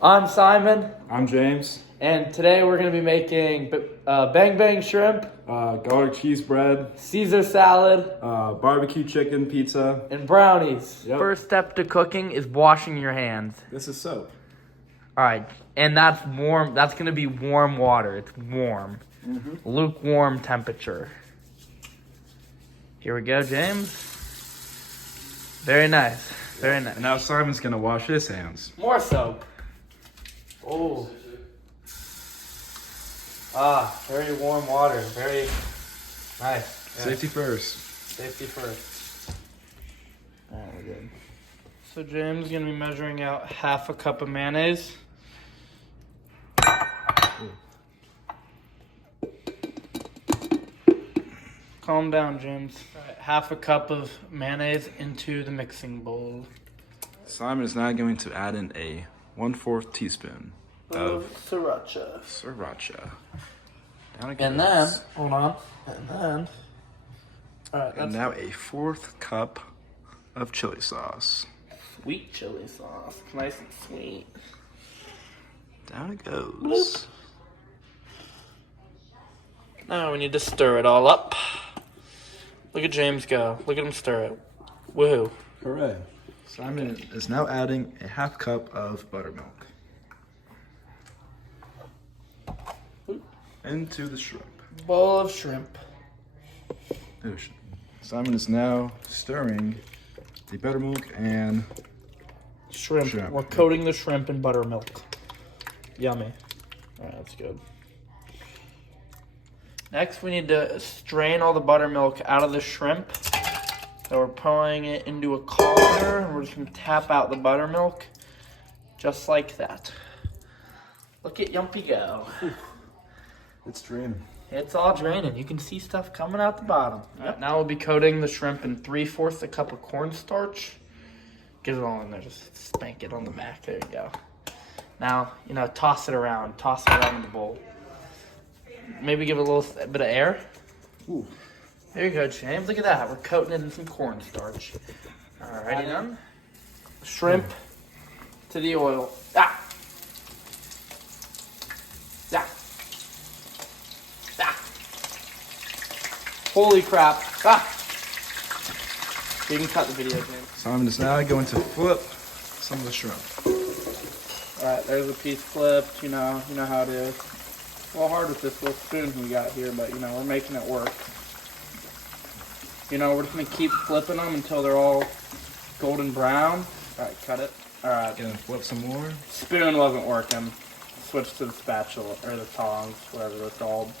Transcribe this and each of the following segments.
I'm Simon, I'm James. and today we're going to be making bang bang shrimp, Garlic cheese bread, Caesar salad, barbecue chicken pizza. and brownies. Yep. First step to cooking is washing your hands. This is soap. All right, and that's warm. That's going to be warm water. It's warm, lukewarm temperature. Here we go, James. Very nice. Very nice. And now Simon's gonna wash his hands. More soap. Oh. Very warm water. Very nice. Yeah. Safety first. Safety first. Alright, we're good. So James is gonna be measuring out half a cup of mayonnaise. Calm down, James. Alright, half a cup of mayonnaise into the mixing bowl. Simon is now going to add in a 1/4 teaspoon of sriracha. sriracha. Down it And then, goes. hold on. And then, alright, And that's now a 1/4 cup of chili sauce. sweet chili sauce. Nice and sweet. Down it goes. Now we need to stir it all up. Look at James go. Look at him stir it. Woohoo. Hooray. Simon is now adding a 1/2 cup of buttermilk into the shrimp. Bowl of shrimp. Simon is now stirring the buttermilk and Shrimp. Shrimp. We're coating the shrimp in buttermilk. Yummy. Alright, that's good. Next, we need to strain all the buttermilk out of the shrimp. So we're pouring it into a colander, and we're just gonna tap out the buttermilk, just like that. Look at Yumpy go. it's draining. It's all draining. You can see stuff coming out the bottom. Yep. Now we'll be coating the shrimp in 3/4 a cup of cornstarch. Get it all in there. Just spank it on the back. There you go. Now, toss it around. Toss it around in the bowl. Maybe give it a little bit of air. Ooh. There you go, James. Look at that. We're coating it in some cornstarch. Alrighty then. Shrimp to the oil. Ah! Ah! Ah! Holy crap. Ah! You can cut the video, James. Simon is now going to flip some of the shrimp. Alright, there's a piece flipped. You know how it is. A little hard with this little spoon we got here, but we're making it work. We're just gonna keep flipping them until they're all golden brown. Alright, cut it. Alright. Gonna flip some more. Spoon wasn't working. Switch to the spatula, or the tongs, whatever they're called.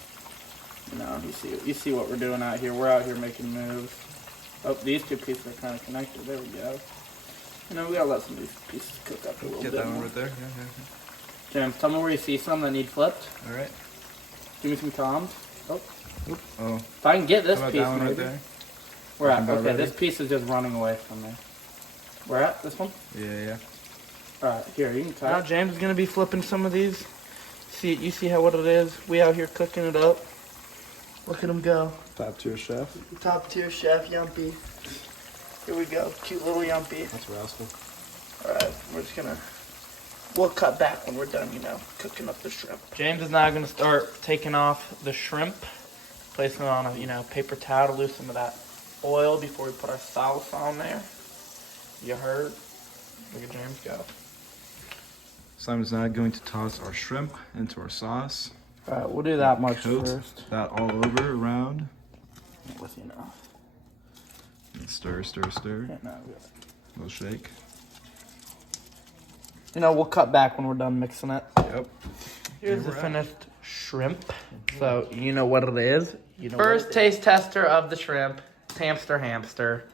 You see what we're doing out here. We're out here making moves. Oh, these two pieces are kind of connected. There we go. We gotta let some of these pieces cook up a little Get bit that one more. right there. Yeah. James, tell me where you see some that need flipped. All right. Give me some toms. Oh, Oh, if I can get this how about piece, that one right maybe. there? We're at. About Okay, ready? this piece is just running away from me. We're at this one. Yeah. All right, here you can cut. Now James is gonna be flipping some of these. You see what it is? We out here cooking it up. Look at him go. Top tier chef. Top tier chef Yumpy. Here we go, cute little Yumpy. That's rascal. All right, we'll cut back when we're done, cooking up the shrimp. James is now gonna start taking off the shrimp, placing it on a paper towel to lose some of that oil before we put our sauce on there. You heard? Look at James go. Simon's now going to toss our shrimp into our sauce. All right, we'll do that much Coat first. that all over around. With And stir. Yeah, no, Little shake. we'll cut back when we're done mixing it. Yep. Here's the we're at. finished shrimp. So you know what it is. First taste tester of the shrimp. Hamster.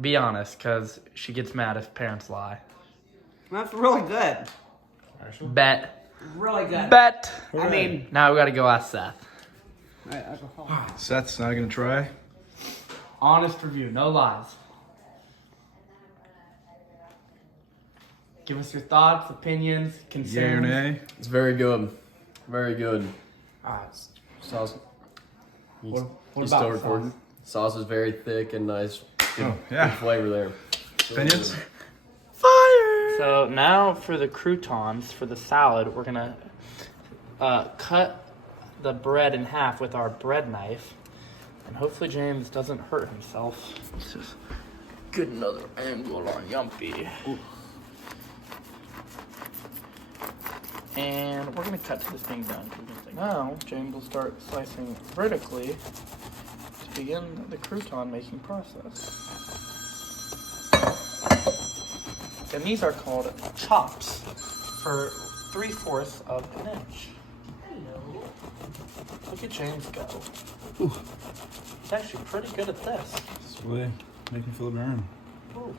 Be honest, because she gets mad if parents lie. That's really good. Bet. Really good. Bet. I mean, Now we gotta go ask Seth. alcohol. Seth's now gonna try. Honest review, no lies. Give us your thoughts, opinions, concerns. Yay or nay? It's very good. Very good. Sauce. What He's about still the recording. Sauce is very thick and nice. Good, Oh, yeah. good flavor there. Opinions? Fire! So now for the croutons, for the salad, we're gonna cut the bread in half with our bread knife. And hopefully James doesn't hurt himself. Let's just get another angle on Yumpy. Ooh. And we're gonna cut to this being done. Now, James will start slicing vertically to begin the crouton making process. And these are called chops for 3/4 of an inch. Hello. Look at James go. Ooh. He's actually pretty good at this. This way, make me feel the burn. Ooh. All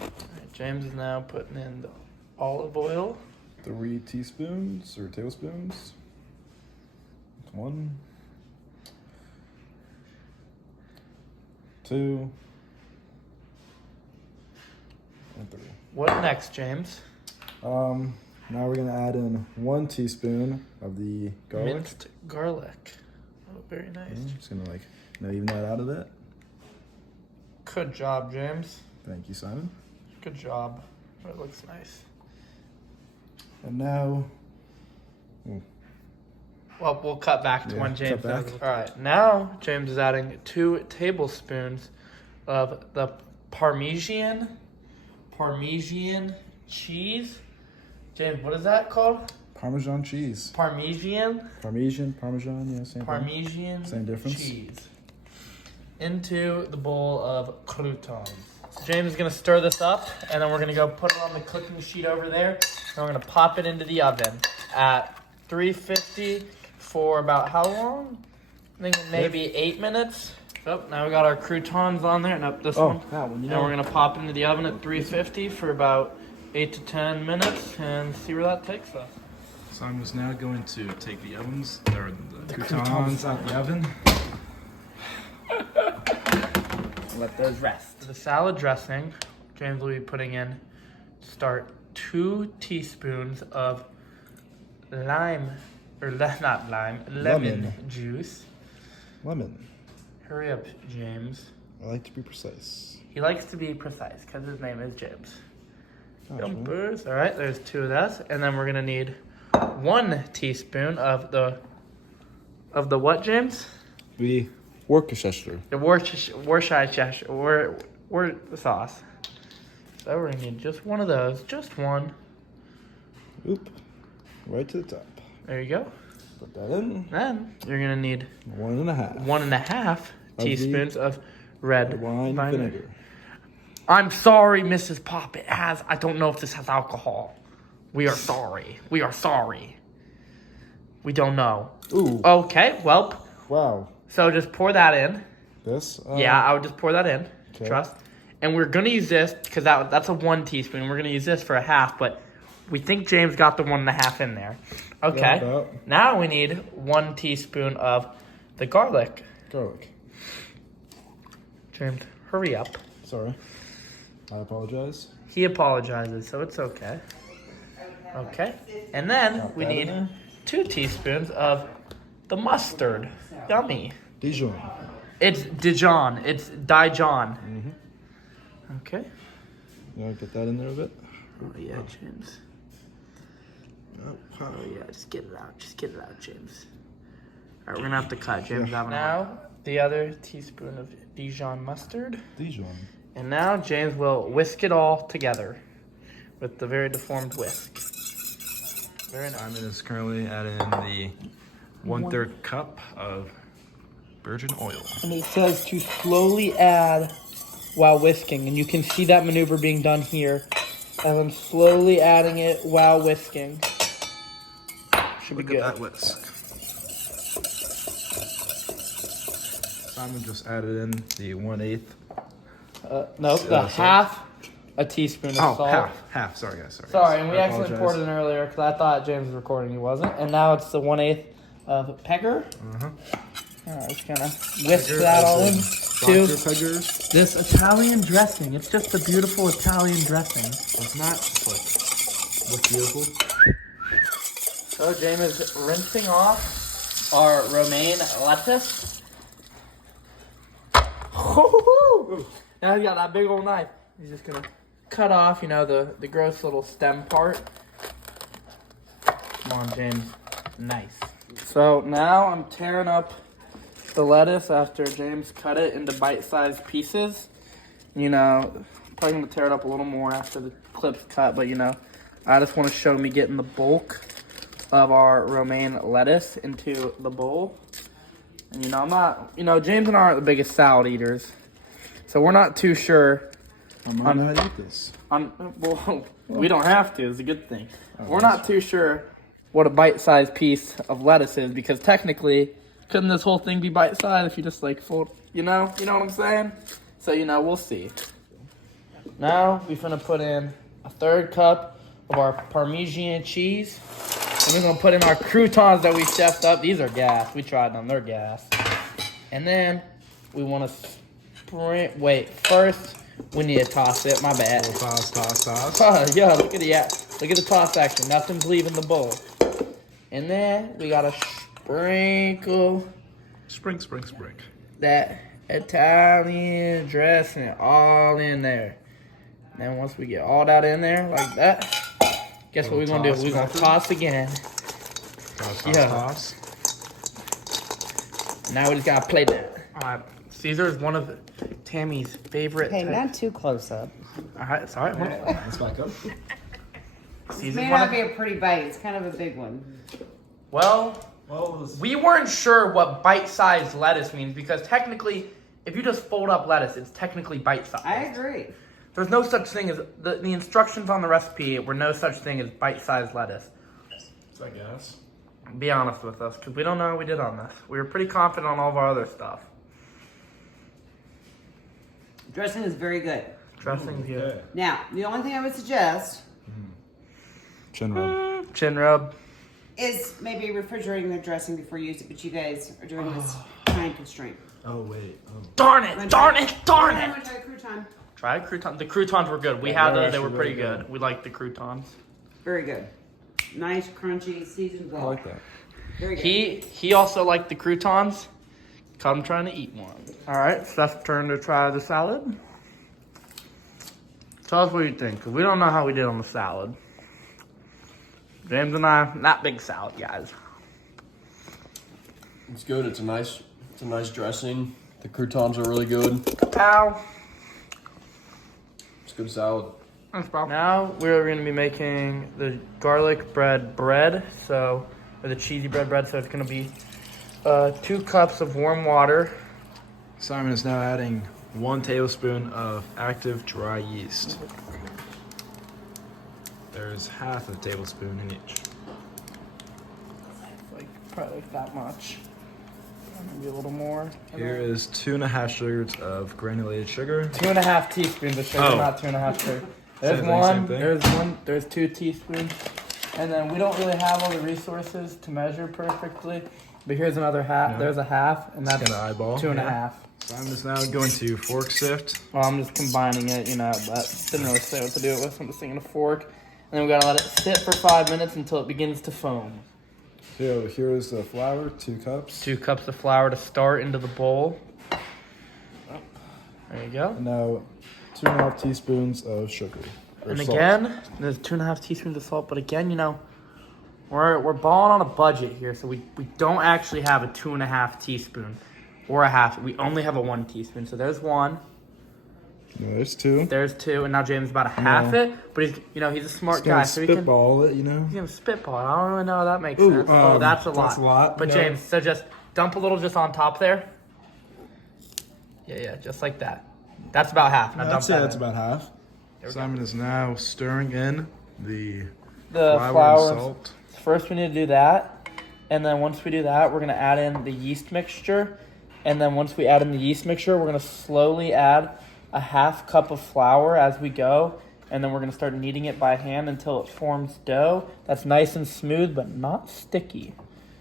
right, James is now putting in the olive oil. 3 teaspoons or tablespoons. 1, 2, and 3. What next, James? Now we're gonna add in 1 teaspoon of the garlic. Minced garlic. Oh, very nice. Just gonna even that out of it. Good job, James. Thank you, Simon. Good job. It looks nice. And now, Well, we'll cut back to when James cut back. does it. All right, now James is adding 2 tablespoons of the Parmesan cheese. James, what is that called? Parmesan cheese. Parmesan Parmesan, yeah, same thing. Same difference. cheese into the bowl of croutons. So James is gonna stir this up, and then we're gonna go put it on the cooking sheet over there, and we're gonna pop it into the oven at 350 for about how long? I think maybe 8 minutes. Oh, now we got our croutons on there, and up this one. that one. Now we're gonna pop it into the oven at 350 for about 8 to 10 minutes, and see where that takes us. Simon's now going to take the the croutons out the oven. Let those rest. The salad dressing, James will be putting in, start 2 teaspoons of lemon juice. Lemon. Hurry up, James. I like to be precise. He likes to be precise because his name is James. Gotcha. Jumpers. All right, there's 2 of those, and then we're gonna need 1 teaspoon of the what, James? The Worcestershire. The Worcestershire sauce. So we're gonna need just 1 of those, just 1. Oop. Right to the top. There you go. Put that in. Then you're gonna need 1.5. 1.5 teaspoons of red wine vinegar. I'm sorry, Mrs. Pop. It has. I don't know if this has alcohol. We are sorry. We are sorry. We don't know. Ooh. Okay. Well. Wow. So just pour that in. This? Yeah, I would just pour that in. Okay. Trust. And we're gonna use this because that's a 1 teaspoon. We're gonna use this for a half, but we think James got the 1.5 in there. Okay. Yeah, now we need 1 teaspoon of the garlic. garlic. James, hurry up. Sorry. I apologize. He apologizes, so it's okay. Okay. And then Got we that in need there. 2 teaspoons of the mustard. Yummy. Dijon. It's Dijon. It's Dijon. Mm-hmm. Okay. You want to get that in there a bit? Oh, yeah, James. Oh, Oh, yeah, just get it out. Just get it out, James. All right, we're going to have to cut. James, now the other teaspoon of Dijon mustard. Dijon. And now James will whisk it all together with the very deformed whisk. Very nice. Simon is currently adding the 1/3 cup of virgin oil. And it says to slowly add while whisking. And you can see that maneuver being done here. And I'm slowly adding it while whisking. Should be Look good. at that whisk. Simon just added in the 1/8. No, the salt. half a teaspoon of salt. half. Sorry, guys. Sorry, and we I actually poured it in earlier because I thought James was recording. He wasn't. And now it's the 1/8 of Pegger. Uh-huh. All right, just gonna whisk that all in Dr. to Pegger's. this Italian dressing. It's just a beautiful Italian dressing. It's not like what's beautiful. So James is rinsing off our romaine lettuce. Now he's got that big old knife. He's just gonna cut off, you know, the gross little stem part. Come on, James. Nice. So now I'm tearing up the lettuce after James cut it into bite-sized pieces. You know, probably gonna tear it up a little more after the clip's cut, but you know, I just want to show me getting the bulk of our romaine lettuce into the bowl. And you know, I'm not, you know, James and I aren't the biggest salad eaters, so we're not too sure. I'm learning how to eat this. Well, we don't have to. It's a good thing. We're not too sure what a bite-sized piece of lettuce is, because technically, couldn't this whole thing be bite-sized if you just like fold, you know what I'm saying? So, you know, we'll see. Now, we're gonna put in a 1/3 cup of our Parmesan cheese. And we're gonna put in our croutons that we chefed up. These are gas. We tried them, they're gas. And then, we wanna first, we need to toss it, my bad. Toss. Oh, yeah, look at the toss action. Nothing's leaving the bowl. And then we gotta sprinkle Spring. that Italian dressing all in there. And then once we get all that in there like that, guess what we're gonna do? We're gonna toss again. Toss. Now we just gotta play that. Caesar is one of Tammy's favorite. Hey, not too close up. All right, sorry. Let's back up. This Caesar's may one not of- be a pretty bite. It's kind of a big one. Well, we weren't sure what bite-sized lettuce means, because technically, if you just fold up lettuce, it's technically bite-sized. I agree. There's no such thing as the instructions on the recipe were no such thing as bite-sized lettuce. Is that gas? Be honest with us, because we don't know how we did on this. We were pretty confident on all of our other stuff. Dressing is very good. Dressing's good. Okay. Now, the only thing I would suggest Chin rub. Chin rub. is maybe refrigerating the dressing before you use it, but you guys are doing this time constraint. Oh, wait. Oh. Darn it! Darn it! Darn I'm it! gonna try the crouton. Try crouton. The croutons were good. We had those. They were pretty good. We liked the croutons. Very good. Nice, crunchy, seasoned I well. like that. Very good. He also liked the croutons. I'm trying to eat one. All right, so that's turn to try the salad. Tell us what you think, because we don't know how we did on the salad. James and I, not big salad guys. It's good. It's a nice dressing. The croutons are really good. Ow. It's good salad. Thanks, bro. Now we're going to be making the garlic bread, or the cheesy bread. So it's going to be 2 cups of warm water. Simon is now adding 1 tablespoon of active dry yeast. There's half a tablespoon in each. Probably like that much. Maybe a little more. Here is 2.5 sugars of granulated sugar. 2.5 teaspoons of sugar, Oh. not 2.5 sugar. There's Same thing, one. same thing. There's 2 teaspoons, and then we don't really have all the resources to measure perfectly. But here's another half. No. There's a half, and that's Gonna eyeball. 2.5. Simon is now going to fork sift. Well, I'm just combining it, but didn't really say what to do it with. So I'm just thinking a fork, and then we gotta let it sit for 5 minutes until it begins to foam. So here is the flour, 2 cups. 2 cups of flour to start into the bowl. There you go. And now 2.5 teaspoons of sugar. or And salt. again, there's 2.5 teaspoons of salt. But again, we're balling on a budget here, so we don't actually have a 2.5 teaspoon or a half. We only have a 1 teaspoon. So there's 1, No, there's 2. there's 2, and now James is about to half it. But he's a smart Just guy, gonna so he can. spitball it, He's gonna spitball. I don't really know how that makes sense. Ooh, That's a lot. that's a lot. But No. James, so just dump a little just on top there. Yeah, just like that. That's about half. Now dump That's that That's in. about half. Simon is now stirring in the The flour flour. and salt. First, we need to do that, and then once we do that, we're gonna add in the yeast mixture, and then once we add in the yeast mixture, we're gonna slowly add a 1/2 cup of flour as we go, and then we're gonna start kneading it by hand until it forms dough that's nice and smooth but not sticky.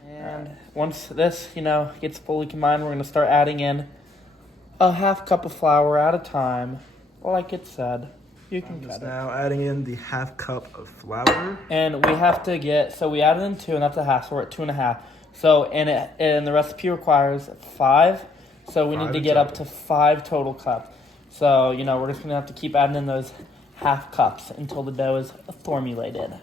And once this, gets fully combined, we're gonna start adding in a 1/2 cup of flour at a time, like it said. You can cut Just it. now adding in the 1/2 cup of flour. And we have to we added in 2, and that's a half, so we're at 2.5. So, and the recipe requires 5, so we need Five to in get up total. to 5 total cups. So, you know, we're just going to have to keep adding in those half cups until the dough is formulated.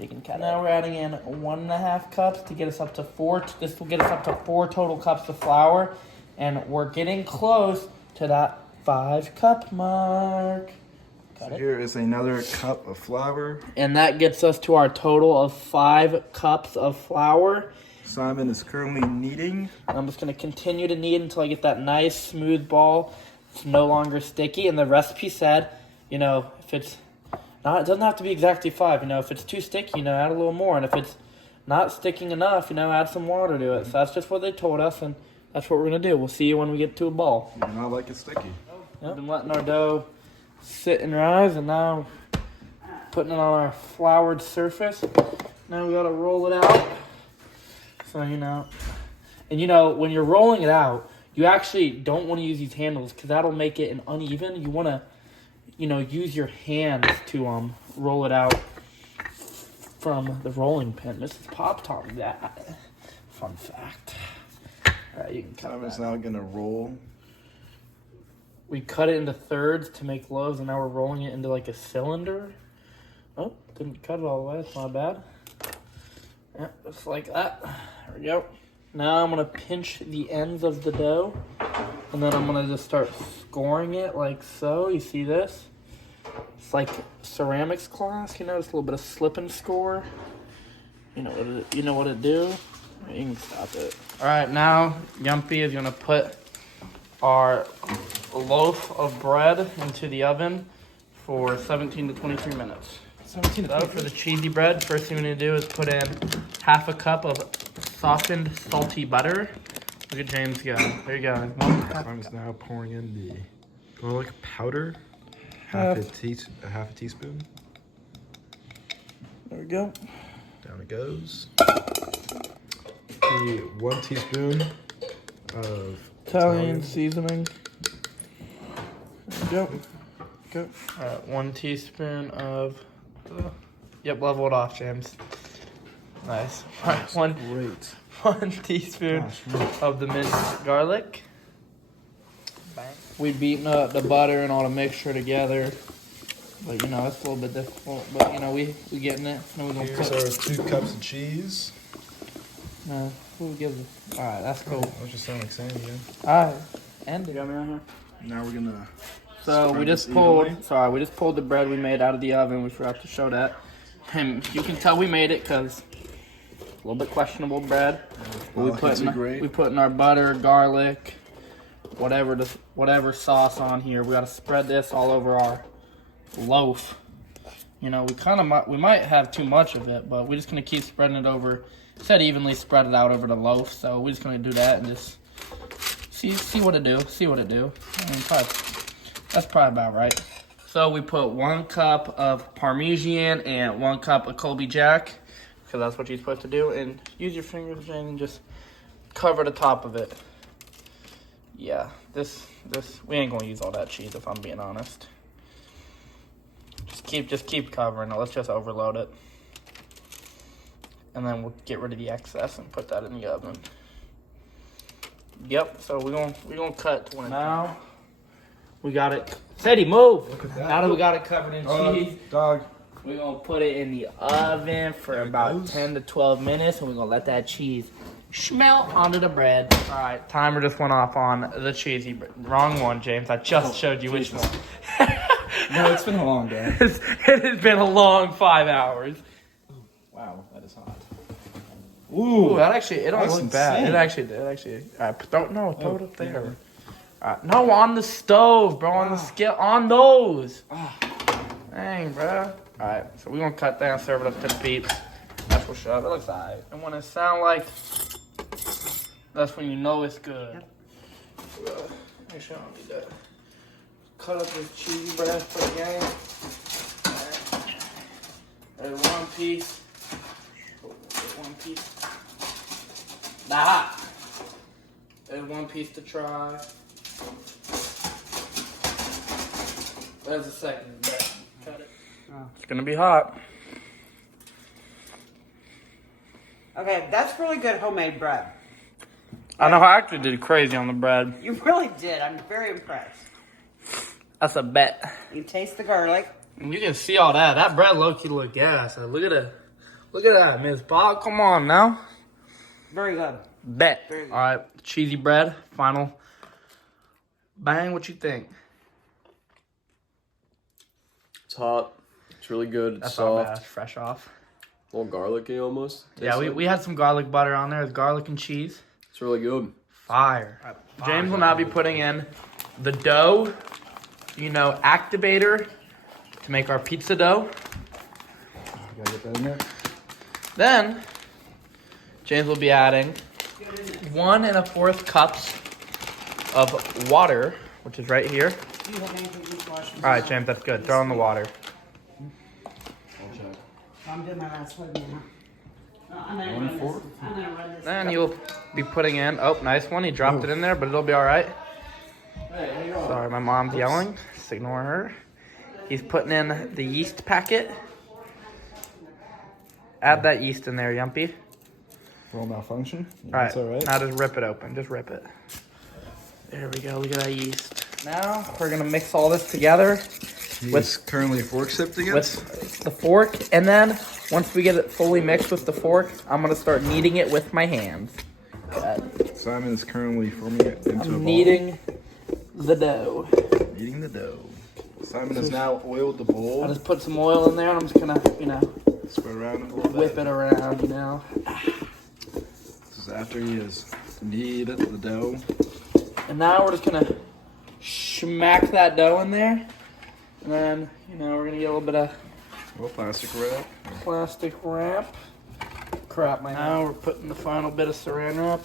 You can cut now we're adding in 1.5 cups to get us up to 4. This will get us up to 4 total cups of flour. And we're getting close to that 5 cup mark. So here is another cup of flour. And that gets us to our total of 5 cups of flour. Simon is currently kneading. I'm just going to continue to knead until I get that nice smooth ball. It's no longer sticky. And the recipe said, you know, if it's not, it doesn't have to be exactly 5. You know, if it's too sticky, you know, add a little more. And if it's not sticking enough, you know, add some water to it. So that's just what they told us, and that's what we're going to do. We'll see you when we get to a ball. You do not like it sticky. Yep. Been letting our dough sit and rise, and now putting it on our floured surface. Now we got to roll it out. So, you know, and you know, when you're rolling it out, you actually don't want to use these handles because that'll make it an uneven. You want to, you know, use your hands to roll it out from the rolling pin. Mrs. Pop taught me that. Fun fact. All right, you can cut Simon's that. now gonna roll. We cut it into thirds to make loaves, and now we're rolling it into like a cylinder. Oh, didn't cut it all the way. It's not bad. Yeah, just like that. There we go. Now I'm going to pinch the ends of the dough, and then I'm going to just start scoring it like so. You see this? It's like ceramics class, you know, just a little bit of slip and score. You know what it do? You can stop it. All right, now Yumpy is going to put our loaf of bread into the oven for 17 to 23 minutes. 17 to 23. For the cheesy bread, first thing we need to do is put in half a cup of softened salty butter. Look at James go. There you go. Simon's now pouring in the garlic powder. Half a teaspoon. There we go. Down it goes. The 1 teaspoon of Italian seasoning. There we go. 1 teaspoon of. Yep, level it off, James. Nice. All right, Great. 1 teaspoon of the minced garlic. Bang. We beaten up the butter and all the mixture together, but you know it's a little bit difficult. But you know we getting it. And we're gonna Here's put. our 2 cups of cheese. No, who gives it? All right, that's cool. That just sound like Sandy again. All right, and you got me on here. Now we're gonna. So we just pulled. Sorry, we just pulled the bread we made out of the oven. We forgot to show that. And you can tell we made it because a little bit questionable bread. We put in our butter, garlic, whatever sauce on here. We got to spread this all over our loaf. You know, we might have too much of it, but we're just gonna keep spreading it over. Said evenly spread it out over the loaf. So we're just gonna do that and just see what it do. See what it do. I mean, that's probably about right. So we put 1 cup of Parmesan and 1 cup of Colby Jack, because that's what you're supposed to do. And use your fingers, Jane, and just cover the top of it. Yeah, this we ain't gonna use all that cheese if I'm being honest. Just keep covering it. Let's just overload it, and then we'll get rid of the excess and put that in the oven. Yep. So we're gonna cut now. We got it. Teddy, move! Look at that. Now that we got it covered in cheese, Dog. we're going to put it in the oven for about 10 to 12 minutes, and we're going to let that cheese smelt onto the bread. All right, timer just went off on the cheesy bread. Wrong one, James. I just showed you which one. No, it's been a long day. It has been a long 5 hours. Wow, that is hot. Ooh, that actually, it don't That's look bad. insane. It actually, all right, throw it up there. No, on the stove, bro. On the skillet. On those. Dang, bro. Alright, so we're going to cut down, serve it up to the peeps. That's what's up. It looks alright. And when it sound like, that's when you know it's good. Make sure I don't do that. Cut up this cheesy bread for the game. There's 1 piece. 1 piece. Nah. There's 1 piece to try. There's a second. Cut it. It's gonna be hot. Okay, that's really good homemade bread. I know I actually did crazy on the bread. You really did. I'm very impressed. That's a bet. You taste the garlic. You can see all that. That bread low-key look gas. Look at it. Look at that, Miss Bob. Come on now. Very good. Bet. Very good. All right, cheesy bread. Final bang. What you think? It's hot. It's really good. It's That's all soft. bad. Fresh off. A little garlicky almost. Yeah, Tastes like. we had some garlic butter on there. It's garlic and cheese. It's really good. Fire. James will now be putting in the dough, activator to make our pizza dough. Gotta get that in there. Then, James will be adding 1 1/4 cups of water, which is right here. Do you have anything dishwashing? All right, James, that's good. Throw in the water. I'll check. I'm doing my last one now. I'm gonna run this. Then you'll be putting in, oh, nice one. He dropped it in there, but it'll be all right. Sorry, my mom's yelling. Just ignore her. He's putting in the yeast packet. Add that yeast in there, Yumpy. Will malfunction. Yeah, All right, that's all right. now just rip it open. Just rip it. There we go. Look at that yeast. Now we're gonna mix all this together He's currently fork sifting it. with the fork, and then once we get it fully mixed with the fork, I'm gonna start kneading it with my hands. Good. Simon is currently forming it into a ball. I'm kneading the dough. Kneading the dough. Simon has now oiled the bowl. I just put some oil in there, and I'm just gonna, Spread around it a little bit. whip it around, This is after he has kneaded the dough. And now we're just gonna smack that dough in there, and then we're gonna get a little bit of Well, plastic wrap. plastic wrap. Crap, my now we're putting the final bit of saran wrap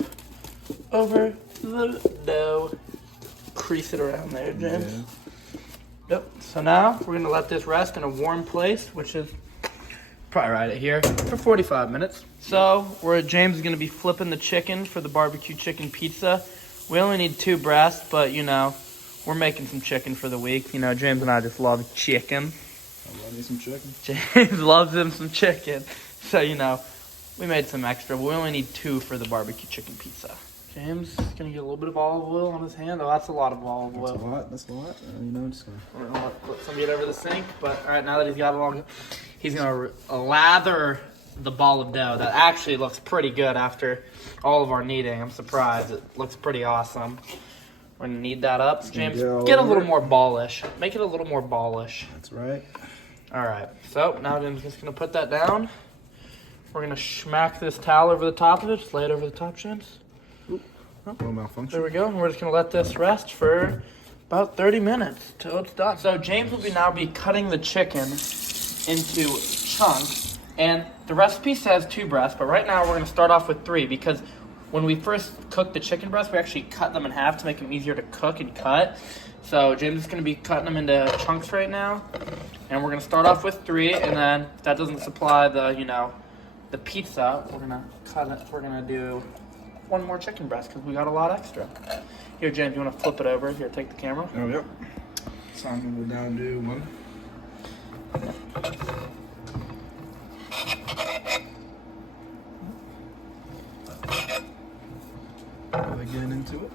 over the dough. Crease it around there, James. Yeah. Yep. So now we're gonna let this rest in a warm place, which is probably right here for 45 minutes. So James is gonna be flipping the chicken for the barbecue chicken pizza. We only need 2 breasts, but we're making some chicken for the week. James and I just love chicken. I love me some chicken. James loves him some chicken. So, we made some extra. We only need 2 for the barbecue chicken pizza. James is going to get a little bit of olive oil on his hand. Oh, that's a lot of olive oil. That's a lot. Just gonna... We're going to put some of it over the sink. But, all right, now that he's got it all, he's going to lather the ball of dough. That actually looks pretty good after all of our kneading. I'm surprised. It looks pretty awesome. We're going to knead that up. James, get a little more ballish. Make it a little more ballish. That's right. All right, so now Jim's just gonna put that down. We're gonna smack this towel over the top of it. Just lay it over the top, James. Will malfunction. There we go. And we're just gonna let this rest for about 30 minutes till it's done. So James will now be cutting the chicken into chunks, and the recipe says 2 breasts, but right now we're gonna start off with 3 because when we first cooked the chicken breasts, we actually cut them in half to make them easier to cook and cut. So James is going to be cutting them into chunks right now, and we're going to start off with 3, and then if that doesn't supply the pizza, we're going to cut it. We're going to do 1 more chicken breast because we got a lot extra. Here, James, you want to flip it over? Here, take the camera. Oh, yep. Simon will now do 1. Really getting into it.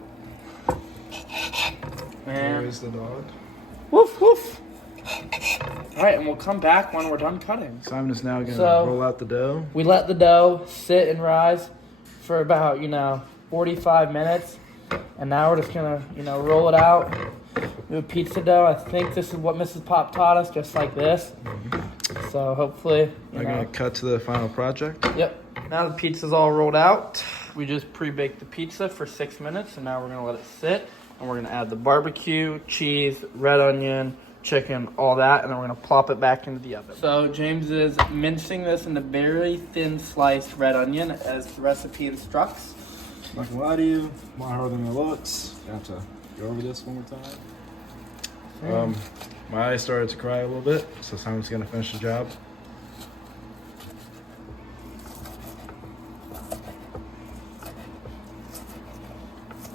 And There's the dog. woof, woof. All right, and we'll come back when we're done cutting. Simon is now going to So- roll out the dough. We let the dough sit and rise for about, 45 minutes. And now we're just going to, roll it out. Do a pizza dough. I think this is what Mrs. Pop taught us, just like this. So hopefully, We're going to cut to the final project. Yep. Now the pizza's all rolled out. We just pre-baked the pizza for 6 minutes, and now we're going to let it sit. And we're going to add the barbecue, cheese, red onion, chicken, all that, and then we're going to plop it back into the oven. So James is mincing this into very thin sliced red onion as the recipe instructs. Not going to lie to you, more harder than it looks. I have to go over this one more time. My eyes started to cry a little bit, so Simon's going to finish the job.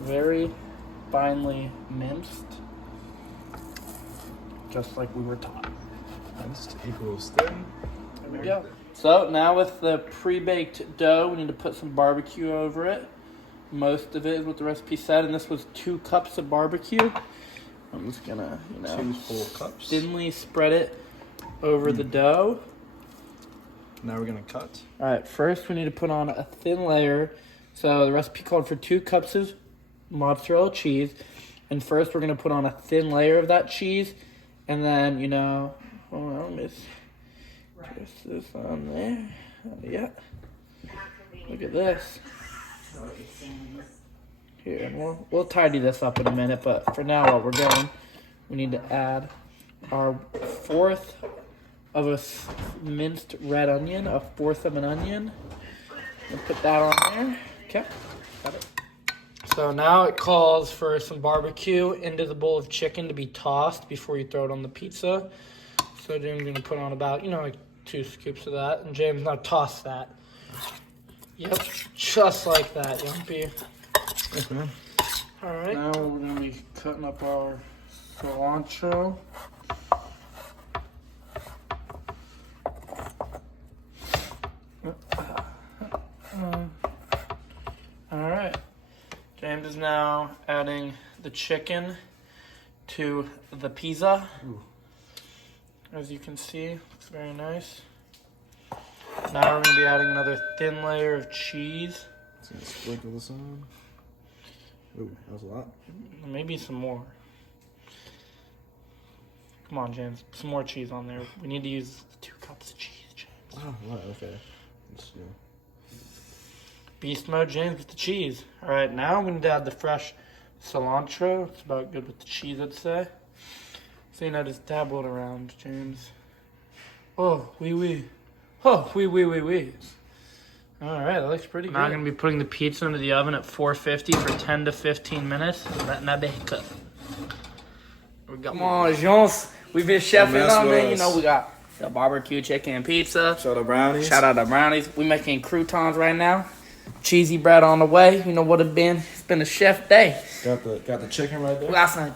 Very finely minced, just like we were taught. Minced equals thin. There we go. So now with the pre-baked dough, we need to put some barbecue over it. Most of it is what the recipe said, and this was 2 cups of barbecue. I'm just gonna, 2 full cups. thinly spread it over the dough. Now we're gonna cut. All right, first we need to put on a thin layer. So the recipe called for 2 cups of mozzarella cheese. And first we're gonna put on a thin layer of that cheese. And then, hold on, let me just this on there. Yeah. Look at this. Here, and we'll tidy this up in a minute, but for now, while we're going, we need to add our 1/4 of a minced red onion, a 1/4 of an onion. We'll put that on there. Okay. Got it. So now it calls for some barbecue into the bowl of chicken to be tossed before you throw it on the pizza. So James going to put on about, like 2 scoops of that. And James, now toss that. Yep, just like that, Yumpy. Yes, man. All right. Now we're going to be cutting up our cilantro. All right. James is now adding the chicken to the pizza. Ooh. As you can see, looks very nice. Now we're going to be adding another thin layer of cheese. Just gonna sprinkle this on. Ooh, that was a lot. Maybe some more. Come on, James. Some more cheese on there. We need to use 2 cups of cheese, James. Oh, right, okay. Let's, Beast mode, James, with the cheese. All right, now I'm going to add the fresh cilantro. It's about good with the cheese, I'd say. So, just dabble it around, James. Oh, oui. Oh, oui. All right, that looks pretty good. Now I'm going to be putting the pizza into the oven at 450 for 10 to 15 minutes. Letting that bake up. Come on, Jones. We've been chefing on it. We got the barbecue chicken and pizza. Shout out brownies. Shout out to brownies. We making croutons right now. Cheesy bread on the way. You know what it's been? It's been a chef day. Got the chicken right there. We got some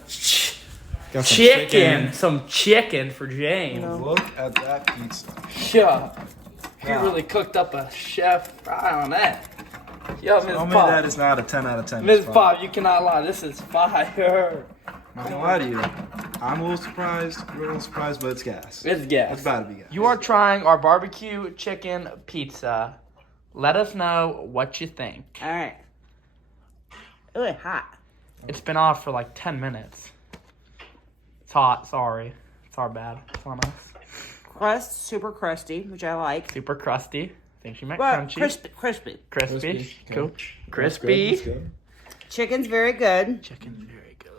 Got chicken. Some chicken for James. Look at that pizza. Yeah. He really cooked up a chef fry on that. Yo, Ms. Tell me Pop. that is not a 10 out of 10. Ms. Pop, you cannot lie. This is fire. I'm not gonna lie to you. I'm a little surprised, but it's gas. It's gas. It's about to be gas. You are trying our barbecue chicken pizza. Let us know what you think. All right. Really hot. It's been off for like 10 minutes. It's hot, sorry. It's our bad. It's on us. Crust, super crusty, which I like. Super crusty. I think she meant Well, crunchy. crispy. Crispy. Crispy. Cool. Okay. Crispy. That's good. Chicken's very good. Chicken's very good.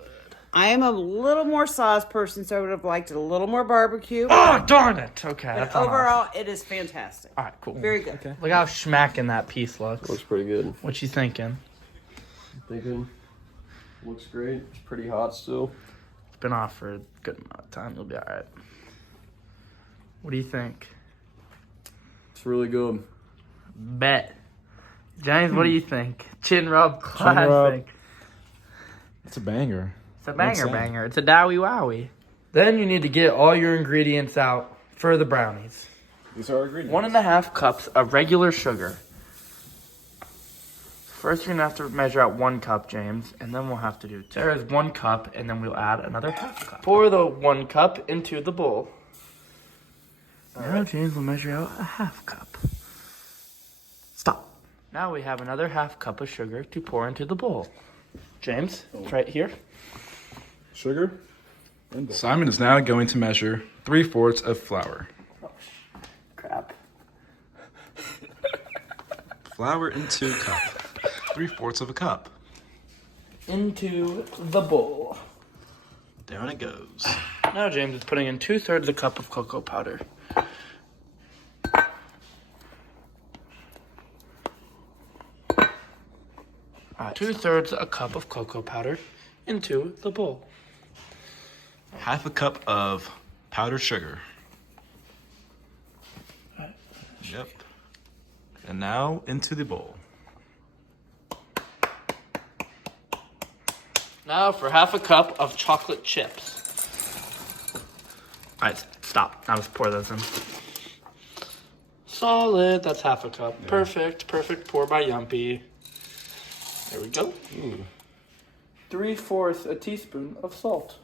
I am a little more sauce person, so I would have liked it a little more barbecue. Oh, darn it. Okay, But that's on us. overall, it is fantastic. All right, cool. Very good. Okay. Look how smacking that piece looks. Looks pretty good. What you thinking? Thinking. Looks great. It's pretty hot still. It's been off for a good amount of time. You'll be all right. What do you think? It's really good. Bet. James, what do you think? Chin rub classic. rub. It's a banger. It's a Makes banger sense. banger. It's a dowie wowie. Then you need to get all your ingredients out for the brownies. These are our ingredients. 1.5 cups of regular sugar. First, you're going to have to measure out 1 cup, James, and then we'll have to do 2. There is 1 cup, and then we'll add another 1/2 cup. Pour the 1 cup into the bowl. Now, James will measure out a 1/2 cup. Stop. Now we have another 1/2 cup of sugar to pour into the bowl. James, it's right here. Sugar. Simon is now going to measure 3/4 of flour. Crap. Flour into cup. 3/4 of a cup. Into the bowl. Down it goes. Now James is putting in 2/3 a cup of cocoa powder. Alright, 2/3 a cup of cocoa powder into the bowl. 1/2 cup of powdered sugar. Yep. And now into the bowl. Now for 1/2 cup of chocolate chips. Alright, stop. Now let's pour those in. Solid. That's 1/2 cup. Yeah. Perfect. Perfect pour by Yumpy. There we go. 3/4 a teaspoon of salt.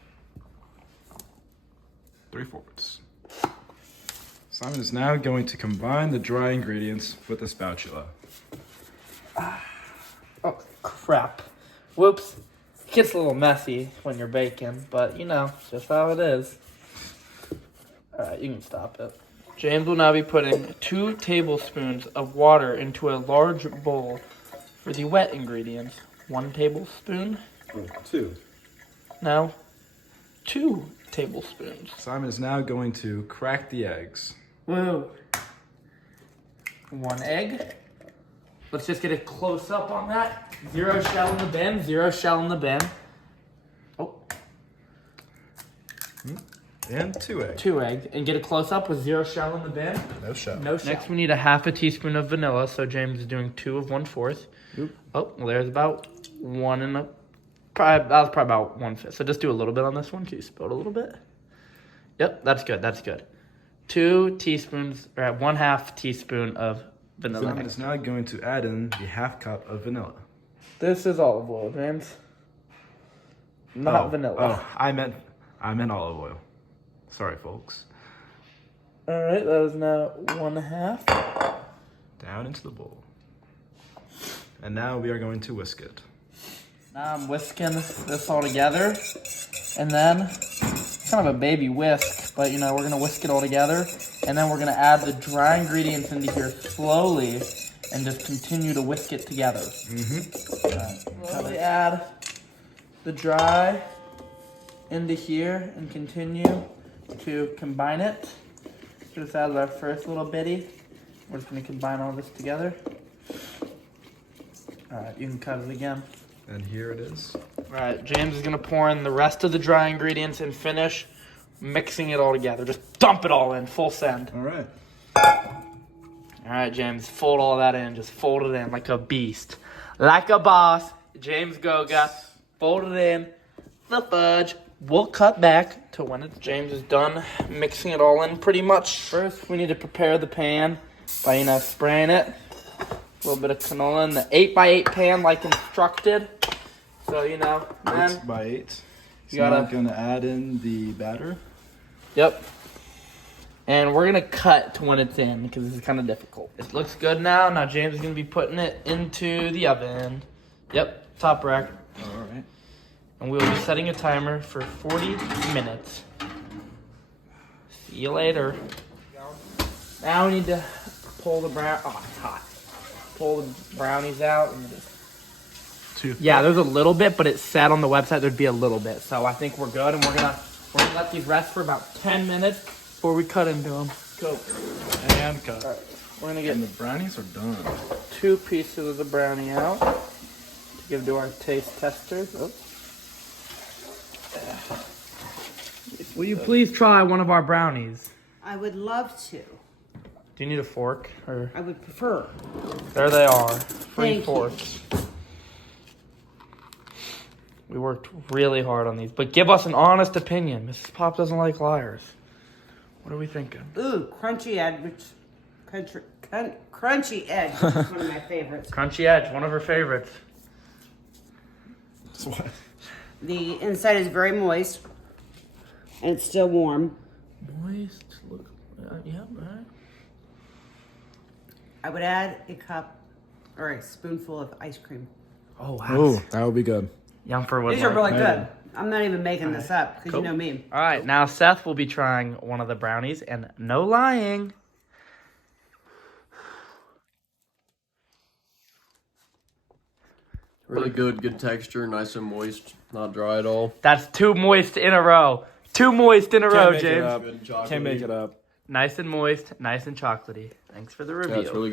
3/4. Simon is now going to combine the dry ingredients with the spatula. Oh, crap. Whoops. It gets a little messy when you're baking, but you know, just how it is. Alright, you can stop it. James will now be putting 2 tablespoons of water into a large bowl for the wet ingredients. 1 tablespoon. 2. No. 2 tablespoons. Simon is now going to crack the eggs. Whoa. 1 egg. Let's just get a close up on that. 0 shell in the bin. 0 shell in the bin. Oh, And 2 eggs. 2 egg. And get a close up with 0 shell in the bin. No shell. No shell. Next, we need a 1/2 teaspoon of vanilla. So James is doing 2 of 1/4. Oop. Oh, well, there's about 1 and a. That was probably about 1/5. So just do a little bit on this one. Can you spill it a little bit? Yep, that's good. That's good. 2 teaspoons, or 1/2 teaspoon of vanilla. Simon is now going to add in the 1/2 cup of vanilla. This is olive oil, James. Not vanilla. Oh, I meant olive oil. Sorry, folks. All right, that is now 1/2. Down into the bowl. And now we are going to whisk it. Now I'm whisking this all together, and then kind of a baby whisk, but you know, we're gonna whisk it all together, and then we're gonna add the dry ingredients into here slowly, and just continue to whisk it together. Slowly add the dry into here and continue to combine it. Just added our first little bitty. We're just gonna combine all this together. All right, you can cut it again. And here it is. All right, James is gonna pour in the rest of the dry ingredients and finish mixing it all together. Just dump it all in, full send. All right. All right, James, fold all that in. Just fold it in like a beast. Like a boss. James Goga. Fold it in. The fudge. We'll cut back to when James is done mixing it all in pretty much. First, we need to prepare the pan by, you know, spraying it. A little bit of canola in the 8x8 pan like instructed. So, you know, then 8x8. So you gotta- I'm going to add in the batter. Yep. And we're going to cut to when it's in because this is kind of difficult. It looks good now. Now James is going to be putting it into the oven. Yep, top rack. All right. And we'll be setting a timer for 40 minutes. See you later. Now we need to pull the oh, it's hot. Pull the brownies out and just... Yeah, there's a little bit, but it said on the website there'd be a little bit. So I think we're good, and we're gonna let these rest for about 10 minutes before we cut into them. Go. And cut. All right, we're gonna get And the brownies are done. 2 pieces of the brownie out to give to our taste testers. Oh. Will you please try one of our brownies? I would love to. Do you need a fork? Or I would prefer. there they are, free Thank you. forks. We worked really hard on these, but give us an honest opinion. Mrs. Pop doesn't like liars. What are we thinking? Ooh, crunchy edge, crunchy edge, which is one of my favorites. Crunchy Edge, one of her favorites. That's what? The inside is very moist, and it's still warm. Moist. Look. Yeah. All right. I would add a cup or a spoonful of ice cream. Oh wow. Oh, that would be good. Yumper would These are like. really maybe. good. I'm not even making this up because Cool. you know me. All right, now Seth will be trying one of the brownies, and no lying. Really good texture, nice and moist, not dry at all. That's 2 moist in a row. 2 moist in a row, make it James. up. Good chocolate. Can't make it up. Nice and moist, nice and chocolatey. Thanks for the review. Yeah, it's really good.